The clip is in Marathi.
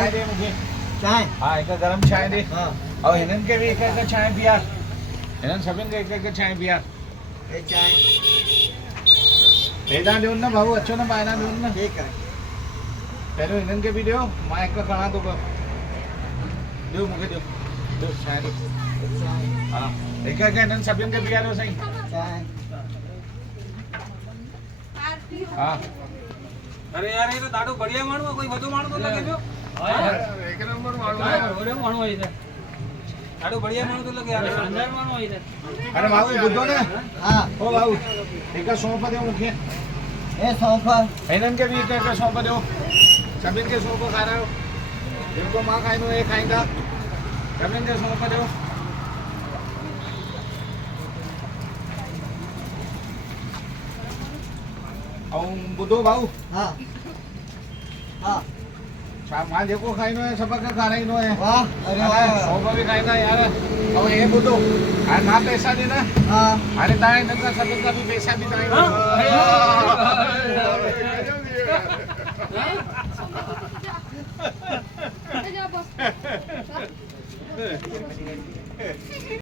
चाय दे मुझे। चाय हाँ एक गरम चाय दे। हाँ और हिनन के भी एक चाय पिया। हिनन सभिन के एक चाय पिया। ये चाय हेॾा ॾियो न भाऊ अचो न ॿाहिरां ॾियो न। ठीक है पहिरियों हिननि खे बि ॾियो मां हिकु खणा थो पियो। ॾियो मूंखे ॾियो ॾियो चांहि ॾियो। हा हिकु हिकु हिननि सभिनि खे पीआरियो साईं। चाय हा अरे यार ये तो ॾाढो बढ़िया माण्हू आहे कोई वॾो माण्हू तो लॻे पियो हिकु नंबर माण्हू आहे। वॾो माण्हू आहे इधर ॾाढो बढ़िया माण्हू तो लॻे यार शानदार माण्हू आहे इधर अरे भाऊ ॿुधो न। हाँ ओ भाऊ हिकु सौंफ ॾियो मूंखे। ये सौंफ हिननि खे बि हिकु हिकु सौंफ ॾियो। सभिनि खे सौंफ खारायो। जेको मां खाईंदो हे खाईंदा। सभिनि खे सौंफ ॾियो। ऐं ॿुधो भाऊ हाँ हाँ छा मां जेको खाईंदो आहियां सभ खे खाराईंदो आहियां। वाह अरे वाह सौंफ बि खाईंदा यार। ऐं हे ॿुधो हाणे मां पैसा ॾिना हाँ हाणे तव्हां हिननि खां सभिनि खां बि पैसा बि तव्हां